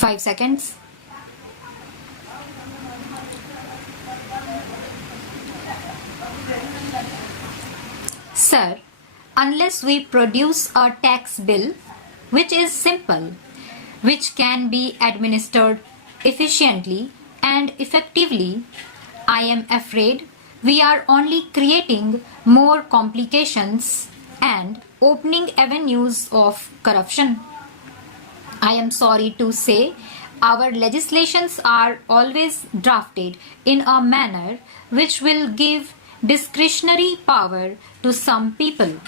5 seconds. Sir, unless we produce a tax bill which is simple, which can be administered efficiently and effectively, I am afraid we are only creating more complications and opening avenues of corruption. I am sorry to say our legislations are always drafted in a manner which will give discretionary power to some people.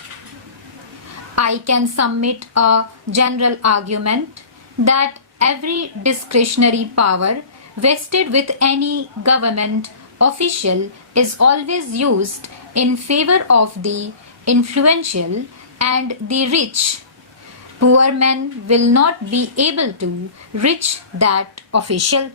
I can submit a general argument that every discretionary power vested with any government official is always used in favor of the influential and the rich. Poor men will not be able to reach that official.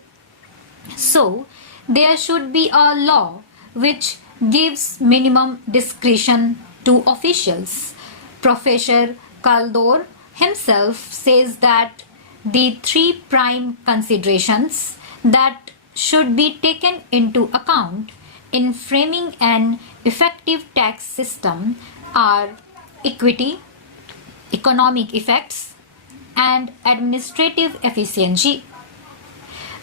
So, there should be a law which gives minimum discretion to officials. Professor Kaldor himself says that the three prime considerations that should be taken into account in framing an effective tax system are equity, economic effects, and administrative efficiency.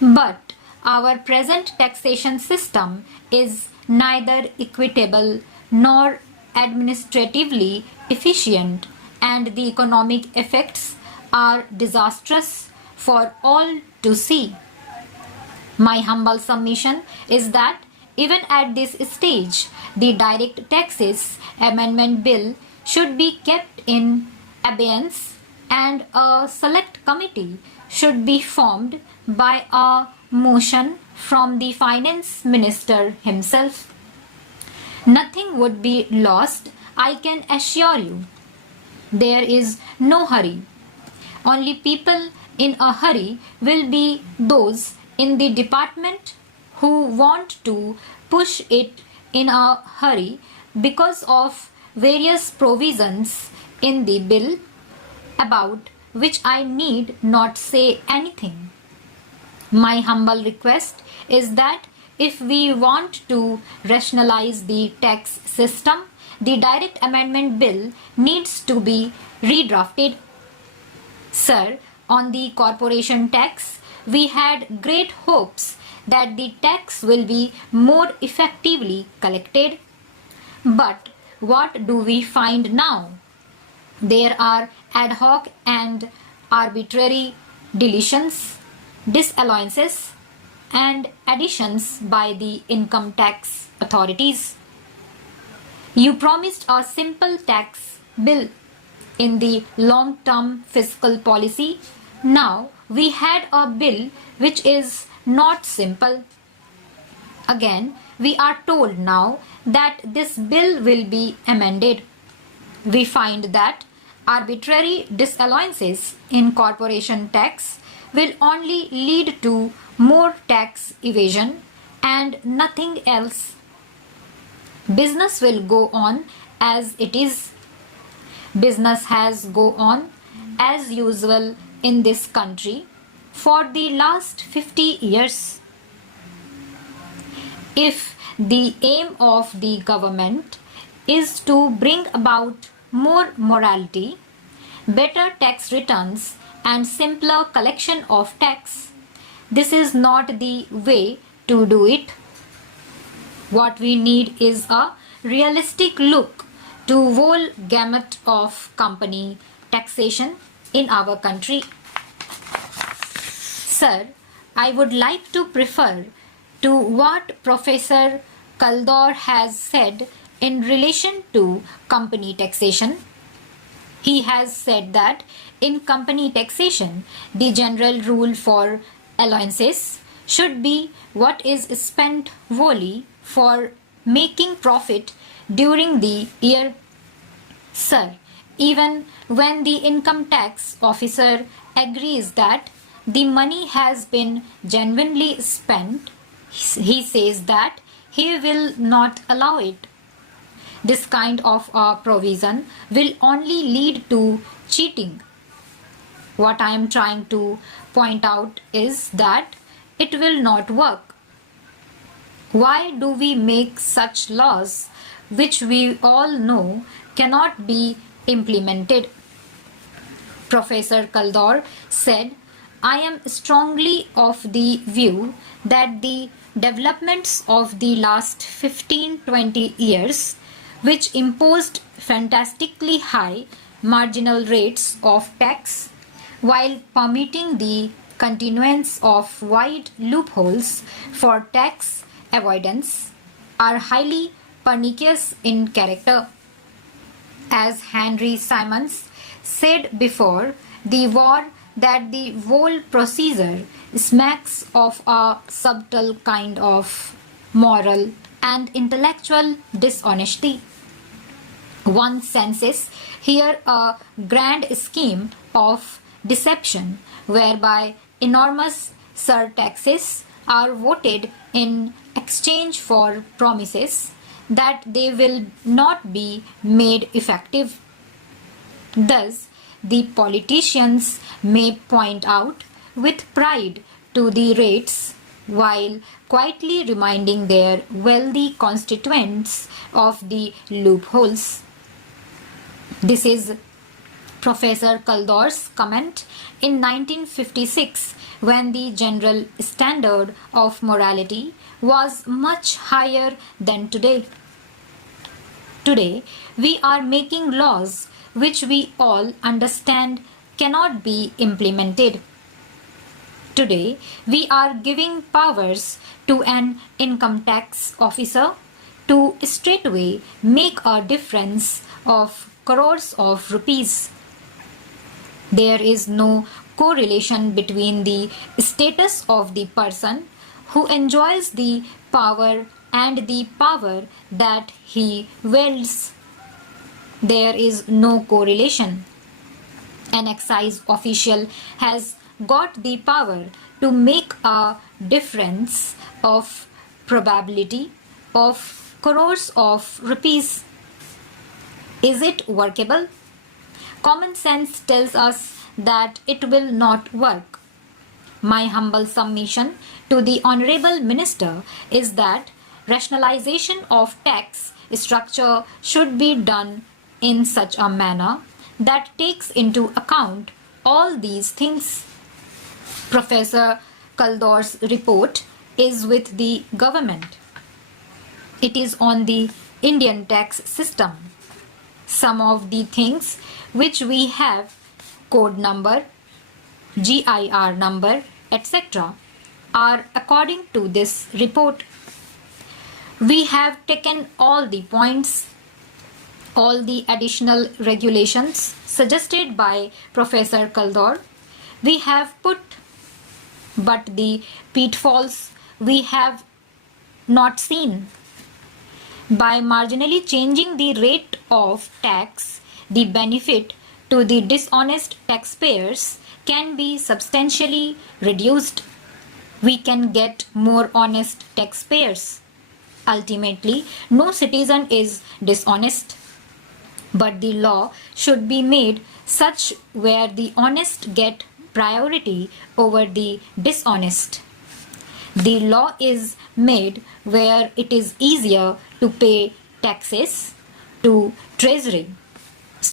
But our present taxation system is neither equitable nor administratively efficient, and the economic effects are disastrous for all to see. My humble submission is that even at this stage, the Direct Taxes Amendment Bill should be kept in abeyance and a select committee should be formed by a motion from the Finance Minister himself. Nothing would be lost, I can assure you. There is no hurry. Only people in a hurry will be those in the department who want to push it in a hurry because of various provisions in the bill about which I need not say anything. My humble request is that if we want to rationalize the tax system, the Direct Amendment Bill needs to be redrafted. Sir, on the corporation tax, we had great hopes that the tax will be more effectively collected. But what do we find now? There are ad hoc and arbitrary deletions, disallowances, and additions by the income tax authorities. You promised a simple tax bill in the long-term fiscal policy. Now we had a bill which is not simple. Again, we are told now that this bill will be amended. We find that arbitrary disallowances in corporation tax will only lead to more tax evasion and nothing else. Business will go on as it is. Business has gone on as usual in this country for the last 50 years. If the aim of the government is to bring about more morality, better tax returns and simpler collection of tax, this is not the way to do it. What we need is a realistic look to whole gamut of company taxation in our country. Sir, I would like to prefer to what Professor Kaldor has said in relation to company taxation. He has said that in company taxation, the general rule for allowances should be what is spent wholly for making profit during the year. Sir, even when the income tax officer agrees that the money has been genuinely spent, he says that he will not allow it. This kind of provision will only lead to cheating. What I am trying to point out is that it will not work. Why do we make such laws which we all know cannot be implemented? Professor Kaldor said, I am strongly of the view that the developments of the last 15-20 years, which imposed fantastically high marginal rates of tax while permitting the continuance of wide loopholes for tax avoidance, are highly pernicious in character. As Henry Simons said before the war, that the whole procedure smacks of a subtle kind of moral and intellectual dishonesty. One senses here a grand scheme of deception whereby enormous surtaxes are voted in exchange for promises that they will not be made effective. Thus, the politicians may point out with pride to the rates while quietly reminding their wealthy constituents of the loopholes. This is Professor Kaldor's comment in 1956, when the general standard of morality was much higher than today. Today, we are making laws which we all understand cannot be implemented. Today, we are giving powers to an income tax officer to straightway make a difference of crores of rupees. There is no correlation between the status of the person who enjoys the power and the power that he wields. There is no correlation. An excise official has got the power to make a difference of probability of crores of rupees. Is it workable? Common sense tells us that it will not work. My humble submission to the Honorable Minister is that rationalization of tax structure should be done in such a manner that takes into account all these things. Professor Kaldor's report is with the government. It is on the Indian tax system. Some of the things which we have, code number, GIR number, etc., are according to this report. We have taken all the points, all the additional regulations suggested by Professor Kaldor. We have put, but the pitfalls we have not seen. By marginally changing the rate of tax, the benefit to the dishonest taxpayers can be substantially reduced. We can get more honest taxpayers. Ultimately, no citizen is dishonest. But the law should be made such where the honest get priority over the dishonest. The law is made where it is easier to pay taxes to treasury